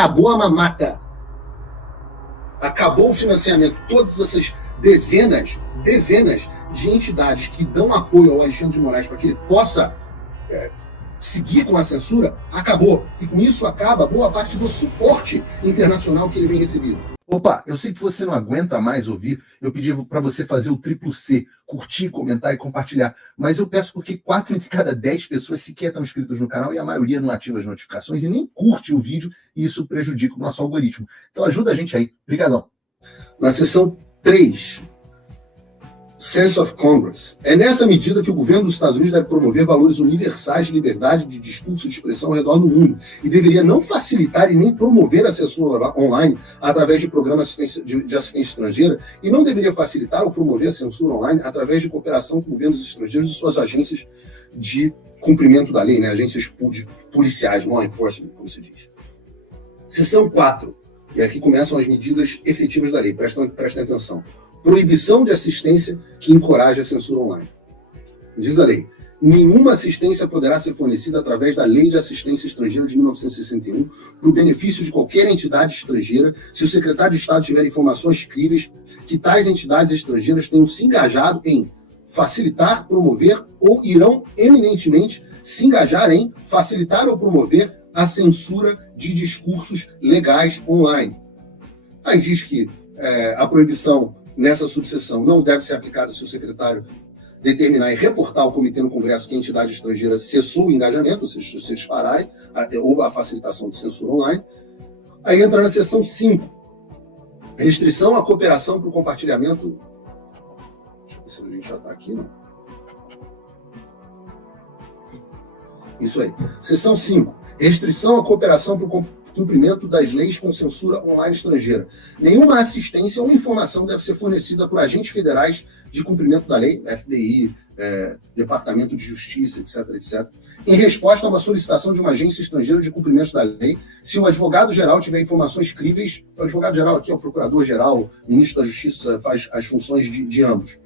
Acabou a mamata. Acabou o financiamento. Todas essas dezenas de entidades que dão apoio ao Alexandre de Moraes para que ele possa seguir com a censura, acabou. E com isso acaba boa parte do suporte internacional que ele vem recebendo. Opa, eu sei que você não aguenta mais ouvir, eu pedi para você fazer o triplo C, curtir, comentar e compartilhar, mas eu peço porque 4 entre cada 10 pessoas sequer estão inscritas no canal e a maioria não ativa as notificações e nem curte o vídeo e isso prejudica o nosso algoritmo. Então ajuda a gente aí. Obrigadão. Na seção 3, Sense of Congress. É nessa medida que o governo dos Estados Unidos deve promover valores universais de liberdade de discurso e de expressão ao redor do mundo e deveria não facilitar e nem promover a censura online através de programas de assistência estrangeira e não deveria facilitar ou promover a censura online através de cooperação com governos estrangeiros e suas agências de cumprimento da lei, né? Agências policiais, law enforcement, como se diz. Seção 4. E aqui começam as medidas efetivas da lei. Prestem atenção. Proibição de assistência que encoraja a censura online. Diz a lei: nenhuma assistência poderá ser fornecida através da Lei de Assistência Estrangeira de 1961 para o benefício de qualquer entidade estrangeira se o secretário de Estado tiver informações críveis que tais entidades estrangeiras tenham se engajado em facilitar, promover ou irão eminentemente se engajar em facilitar ou promover a censura de discursos legais online. Aí diz que a proibição nessa subseção não deve ser aplicada se o secretário determinar e reportar ao comitê no Congresso que a entidade estrangeira cessou o engajamento, ou seja, se eles pararem, houve a facilitação de censura online. Aí entra na seção 5, restrição à cooperação para o compartilhamento. Deixa eu ver se a gente já está aqui, não. Isso aí. Seção 5, restrição à cooperação para o cumprimento das leis com censura online estrangeira. Nenhuma assistência ou informação deve ser fornecida por agentes federais de cumprimento da lei, FBI, Departamento de Justiça, etc., em resposta a uma solicitação de uma agência estrangeira de cumprimento da lei, se o advogado-geral tiver informações críveis. O advogado-geral aqui é o procurador-geral, ministro da Justiça, faz as funções de ambos.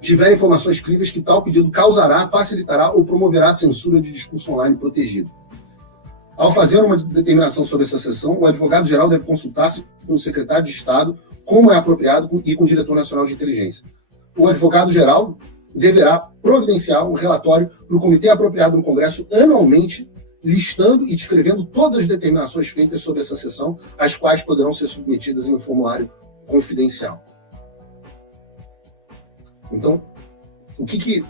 Tiver informações críveis que tal pedido causará, facilitará ou promoverá a censura de discurso online protegido. Ao fazer uma determinação sobre essa seção, o advogado-geral deve consultar-se com o secretário de Estado, como é apropriado, e com o diretor nacional de inteligência. O advogado-geral deverá providenciar um relatório para o comitê apropriado no Congresso anualmente, listando e descrevendo todas as determinações feitas sobre essa seção, as quais poderão ser submetidas em um formulário confidencial. Então, o que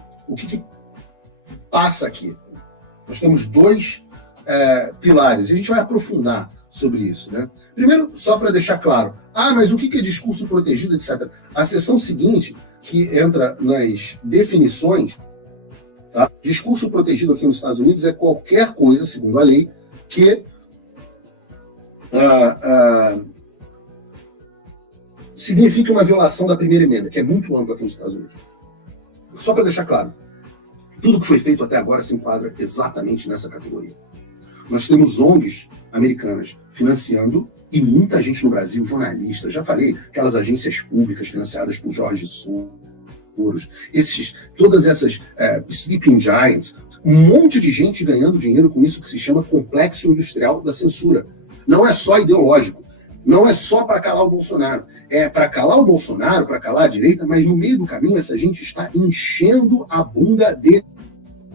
passa aqui? Nós temos dois pilares, e a gente vai aprofundar sobre isso, né? Primeiro, só para deixar claro, mas o que é discurso protegido, etc. A seção seguinte, que entra nas definições, tá? Discurso protegido aqui nos Estados Unidos é qualquer coisa, segundo a lei, que significa uma violação da primeira emenda, que é muito ampla aqui nos Estados Unidos. Só para deixar claro, tudo que foi feito até agora se enquadra exatamente nessa categoria. Nós temos ONGs americanas financiando, e muita gente no Brasil, jornalistas, já falei, aquelas agências públicas financiadas por Jorge Soros, todas essas Sleeping Giants, um monte de gente ganhando dinheiro com isso que se chama complexo industrial da censura. Não é só ideológico, não é só para calar o Bolsonaro, é para calar o Bolsonaro, para calar a direita, mas no meio do caminho essa gente está enchendo a bunda de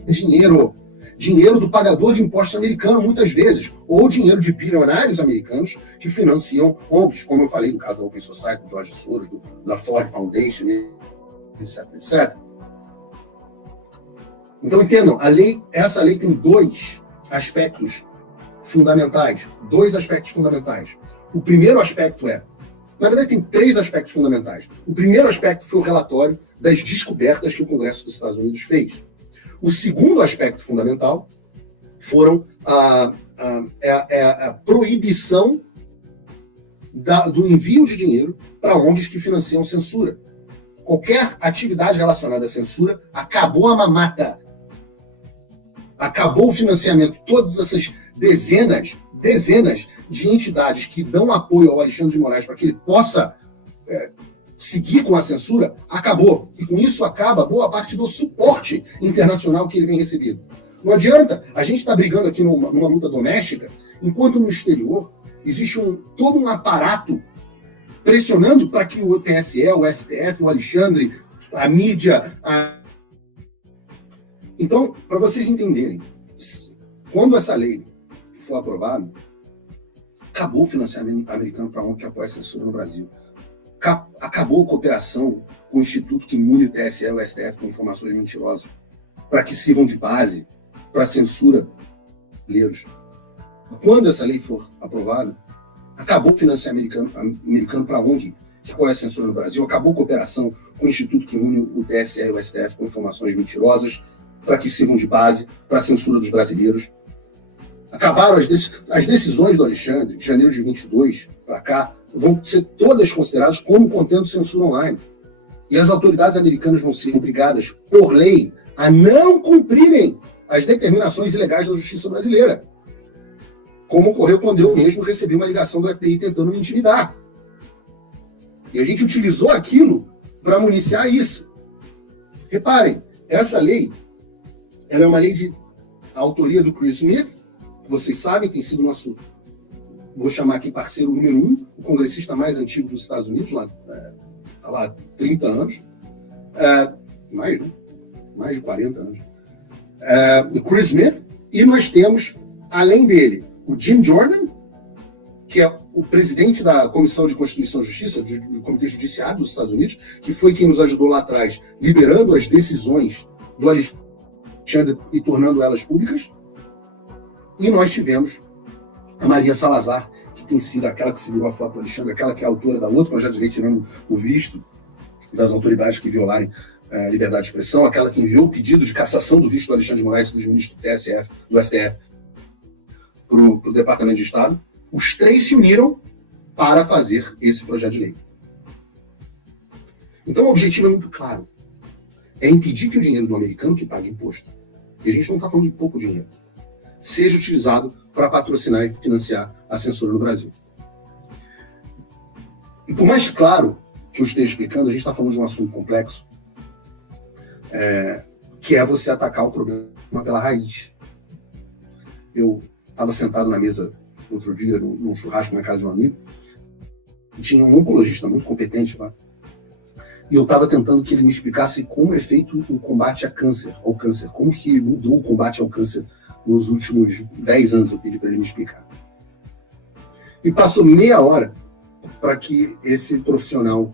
dinheiro. Dinheiro do pagador de impostos americano, muitas vezes, ou dinheiro de bilionários americanos que financiam ONGs, como eu falei do caso da Open Society, do Jorge Soros, da Ford Foundation, etc. Então, entendam, essa lei tem dois aspectos fundamentais. O primeiro aspecto na verdade, tem 3 aspectos fundamentais. O primeiro aspecto foi o relatório das descobertas que o Congresso dos Estados Unidos fez. O segundo aspecto fundamental foram a proibição do envio de dinheiro para ONGs que financiam censura. Qualquer atividade relacionada à censura, acabou a mamata. Acabou o financiamento. Todas essas dezenas de entidades que dão apoio ao Alexandre de Moraes para que ele possa seguir com a censura, acabou. E com isso acaba boa parte do suporte internacional que ele vem recebendo. Não adianta, a gente está brigando aqui numa luta doméstica Enquanto no exterior existe todo um aparato pressionando para que o TSE, o STF, o Alexandre, a mídia... Então, para vocês entenderem, quando essa lei for aprovada, acabou o financiamento americano para a ONG que apoia a censura no Brasil. Acabou a cooperação com o Instituto que mune o TSE e o STF com informações mentirosas, para que sirvam de base para a censura brasileiros. Quando essa lei for aprovada, acabou o financiamento americano para a ONG que apoia a censura no Brasil, acabou a cooperação com o Instituto que une o TSE e o STF com informações mentirosas, para que sirvam de base para a censura dos brasileiros. Acabaram as decisões do Alexandre, de janeiro de 22 para cá, vão ser todas consideradas como contendo censura online. E as autoridades americanas vão ser obrigadas, por lei, a não cumprirem as determinações ilegais da justiça brasileira. Como ocorreu quando eu mesmo recebi uma ligação do FBI tentando me intimidar. E a gente utilizou aquilo para municiar isso. Reparem, essa lei, ela é uma lei de autoria do Chris Smith, que vocês sabem, tem sido nosso, vou chamar aqui parceiro número 1, o congressista mais antigo dos Estados Unidos, lá há 30 anos, mais de 40 anos, o Chris Smith, e nós temos, além dele, o Jim Jordan, que é o presidente da Comissão de Constituição e Justiça, do Comitê Judiciário dos Estados Unidos, que foi quem nos ajudou lá atrás, liberando as decisões do Alexandre e tornando elas públicas. E nós tivemos a Maria Salazar, que tem sido aquela que segurou a foto do Alexandre, aquela que é a autora da outra, mas já direi tirando o visto das autoridades que violarem a liberdade de expressão, aquela que enviou o pedido de cassação do visto do Alexandre de Moraes e dos ministros do STF para o Departamento de Estado. Os três se uniram para fazer esse projeto de lei. Então o objetivo é muito claro. É impedir que o dinheiro do americano que paga imposto, e a gente não está falando de pouco dinheiro, seja utilizado para patrocinar e financiar a censura no Brasil. E por mais claro que eu esteja explicando, a gente está falando de um assunto complexo, que é você atacar o problema pela raiz. Eu estava sentado na mesa outro dia, num churrasco na casa de um amigo, e tinha um oncologista muito competente lá, e eu estava tentando que ele me explicasse como é feito o combate ao câncer, como que mudou o combate ao câncer nos últimos 10 anos, eu pedi para ele me explicar. E passou meia hora para que esse profissional,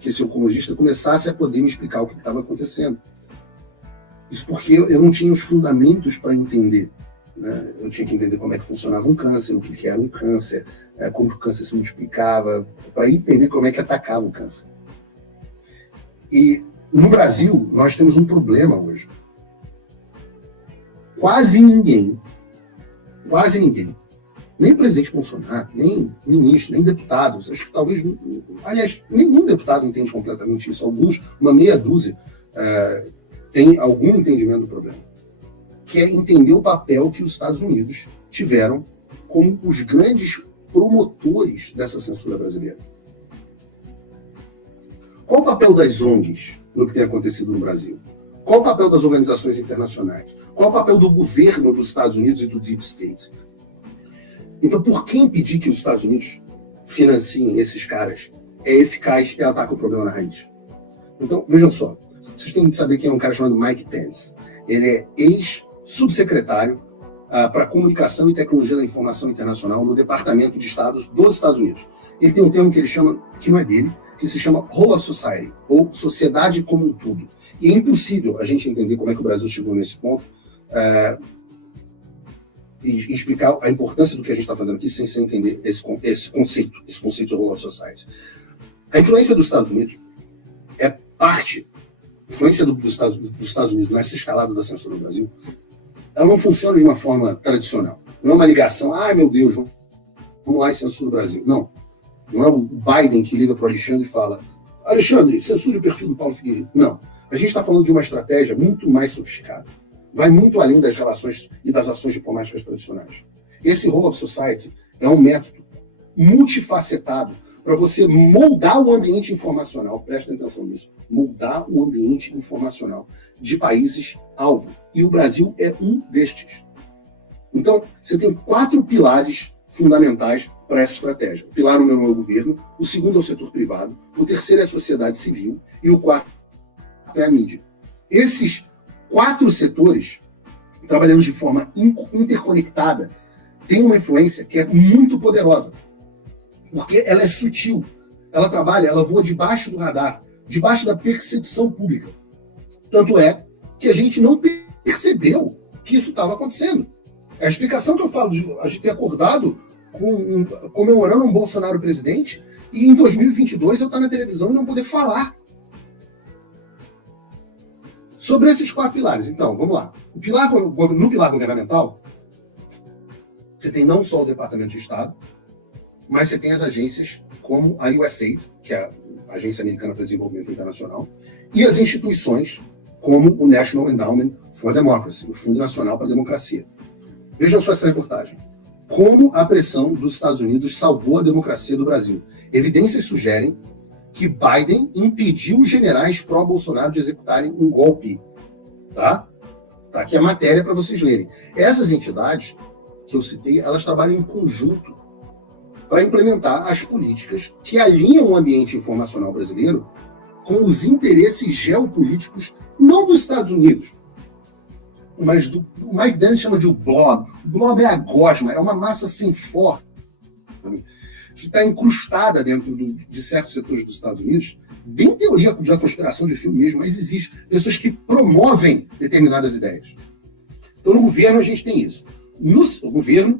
que esse oncologista começasse a poder me explicar o que estava acontecendo. Isso porque eu não tinha os fundamentos para entender. Né? Eu tinha que entender como é que funcionava um câncer, o que era um câncer, como que o câncer se multiplicava, para entender como é que atacava o câncer. E no Brasil, nós temos um problema hoje. Quase ninguém, nem o presidente Bolsonaro, nem ministro, nem deputados, acho que talvez, aliás, nenhum deputado entende completamente isso, uma meia dúzia, tem algum entendimento do problema, que é entender o papel que os Estados Unidos tiveram como os grandes promotores dessa censura brasileira. Qual o papel das ONGs no que tem acontecido no Brasil? Qual o papel das organizações internacionais? Qual o papel do governo dos Estados Unidos e do Deep State? Então, por que impedir que os Estados Unidos financiem esses caras é eficaz e ataca o problema na raiz? Então, vejam só, vocês têm que saber quem é um cara chamado Mike Pence. Ele é ex-subsecretário para Comunicação e Tecnologia da Informação Internacional no Departamento de Estado dos Estados Unidos. Ele tem um termo que ele chama, que não é dele, que se chama Whole of Society, ou Sociedade como um Todo. E é impossível a gente entender como é que o Brasil chegou nesse ponto e explicar a importância do que a gente está fazendo aqui sem entender esse conceito de Whole of Society. A influência dos Estados Unidos é parte, a influência dos Estados Unidos nessa escalada da censura no Brasil, ela não funciona de uma forma tradicional. Não é uma ligação, meu Deus, vamos lá e censura o Brasil. Não. Não é o Biden que liga para o Alexandre e fala: Alexandre, censure o perfil do Paulo Figueiredo. Não. A gente está falando de uma estratégia muito mais sofisticada. Vai muito além das relações e das ações diplomáticas tradicionais. Esse Whole of Society é um método multifacetado para você moldar o ambiente informacional, prestem atenção nisso, moldar o ambiente informacional de países-alvo. E o Brasil é um destes. Então, você tem 4 pilares fundamentais para essa estratégia. O pilar número 1 é o governo, o segundo é o setor privado, o terceiro é a sociedade civil e o quarto é a mídia. Esses 4 setores, trabalhando de forma interconectada, têm uma influência que é muito poderosa, porque ela é sutil. Ela voa debaixo do radar, debaixo da percepção pública. Tanto é que a gente não percebeu que isso estava acontecendo. A explicação que eu falo de a gente ter acordado comemorando um Bolsonaro presidente e em 2022 eu estar na televisão e não poder falar sobre esses 4 pilares. Então, vamos lá. No pilar governamental, você tem não só o Departamento de Estado, mas você tem as agências como a USAID, que é a Agência Americana para Desenvolvimento Internacional, e as instituições como o National Endowment for Democracy, o Fundo Nacional para a Democracia. Vejam só essa reportagem. Como a pressão dos Estados Unidos salvou a democracia do Brasil. Evidências sugerem que Biden impediu os generais pró-Bolsonaro de executarem um golpe. Tá aqui a matéria para vocês lerem. Essas entidades que eu citei, elas trabalham em conjunto para implementar as políticas que alinham o ambiente informacional brasileiro com os interesses geopolíticos, não dos Estados Unidos, mas o Mike Dance chama de o blob. O blob é a gosma, é uma massa sem forma, que está incrustada dentro de certos setores dos Estados Unidos, bem teoria de conspiração de filme mesmo, mas existe pessoas que promovem determinadas ideias. Então, no governo, a gente tem isso. No governo,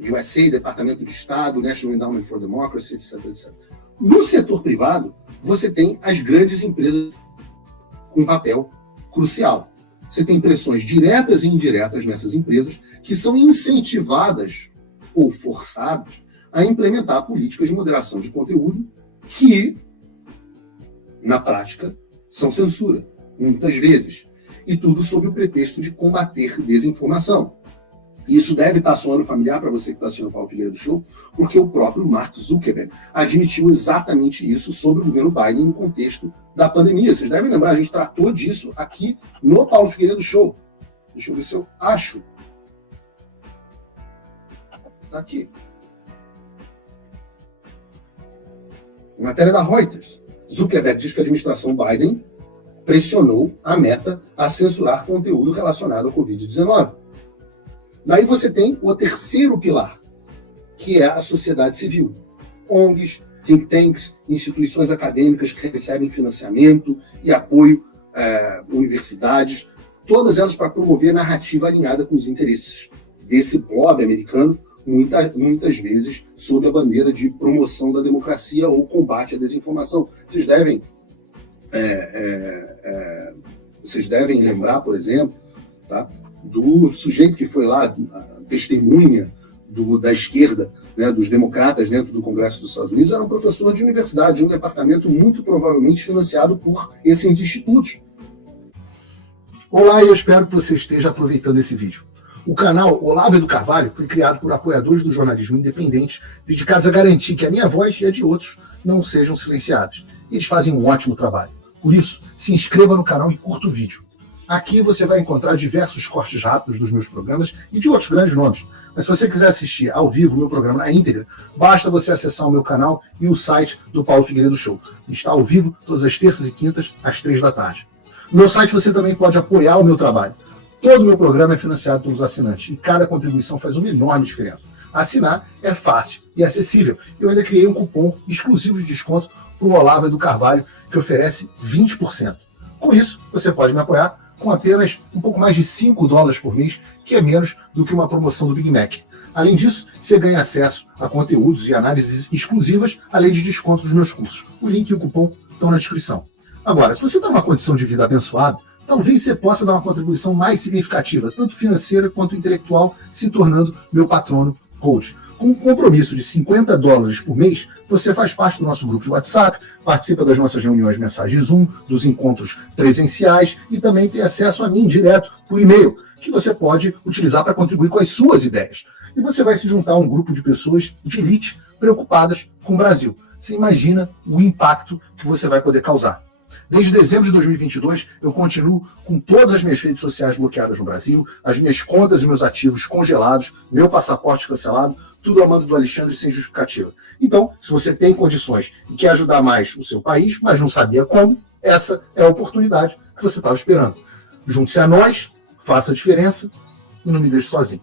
USA, Departamento de Estado, National Endowment for Democracy, etc, etc. No setor privado, você tem as grandes empresas com papel crucial. Você tem pressões diretas e indiretas nessas empresas que são incentivadas ou forçadas a implementar políticas de moderação de conteúdo que, na prática, são censura, muitas vezes. E tudo sob o pretexto de combater desinformação. Isso deve estar soando familiar para você que está assistindo o Paulo Figueiredo Show, porque o próprio Mark Zuckerberg admitiu exatamente isso sobre o governo Biden no contexto da pandemia. Vocês devem lembrar, a gente tratou disso aqui no Paulo Figueiredo Show. Deixa eu ver se eu acho. Está aqui. Matéria da Reuters. Zuckerberg diz que a administração Biden pressionou a Meta a censurar conteúdo relacionado ao Covid-19. Daí você tem o terceiro pilar, que é a sociedade civil. ONGs, think tanks, instituições acadêmicas que recebem financiamento e apoio, universidades, todas elas para promover narrativa alinhada com os interesses desse blob americano, muitas vezes sob a bandeira de promoção da democracia ou combate à desinformação. Vocês devem lembrar, por exemplo, tá, do sujeito que foi lá, testemunha da esquerda, né, dos democratas dentro do Congresso dos Estados Unidos, era um professor de universidade, de um departamento muito provavelmente financiado por esses institutos. Olá, eu espero que você esteja aproveitando esse vídeo. O canal Olavo do Carvalho foi criado por apoiadores do jornalismo independente, dedicados a garantir que a minha voz e a de outros não sejam silenciadas. Eles fazem um ótimo trabalho. Por isso, se inscreva no canal e curta o vídeo. Aqui você vai encontrar diversos cortes rápidos dos meus programas e de outros grandes nomes. Mas se você quiser assistir ao vivo o meu programa na íntegra, basta você acessar o meu canal e o site do Paulo Figueiredo Show. Está ao vivo todas as terças e quintas, às 3 da tarde. No meu site você também pode apoiar o meu trabalho. Todo o meu programa é financiado pelos assinantes e cada contribuição faz uma enorme diferença. Assinar é fácil e acessível. Eu ainda criei um cupom exclusivo de desconto para o Olavo do Carvalho que oferece 20%. Com isso, você pode me apoiar com apenas um pouco mais de $5 por mês, que é menos do que uma promoção do Big Mac. Além disso, você ganha acesso a conteúdos e análises exclusivas, além de descontos nos meus cursos. O link e o cupom estão na descrição. Agora, se você está numa condição de vida abençoada, talvez você possa dar uma contribuição mais significativa, tanto financeira quanto intelectual, se tornando meu patrono coach. Com um compromisso de $50 por mês, você faz parte do nosso grupo de WhatsApp, participa das nossas reuniões mensais de Zoom, dos encontros presenciais e também tem acesso a mim direto por e-mail, que você pode utilizar para contribuir com as suas ideias. E você vai se juntar a um grupo de pessoas de elite preocupadas com o Brasil. Você imagina o impacto que você vai poder causar. Desde dezembro de 2022, eu continuo com todas as minhas redes sociais bloqueadas no Brasil, as minhas contas e meus ativos congelados, meu passaporte cancelado, tudo a mando do Alexandre sem justificativa. Então, se você tem condições e quer ajudar mais o seu país, mas não sabia como, essa é a oportunidade que você estava esperando. Junte-se a nós, faça a diferença e não me deixe sozinho.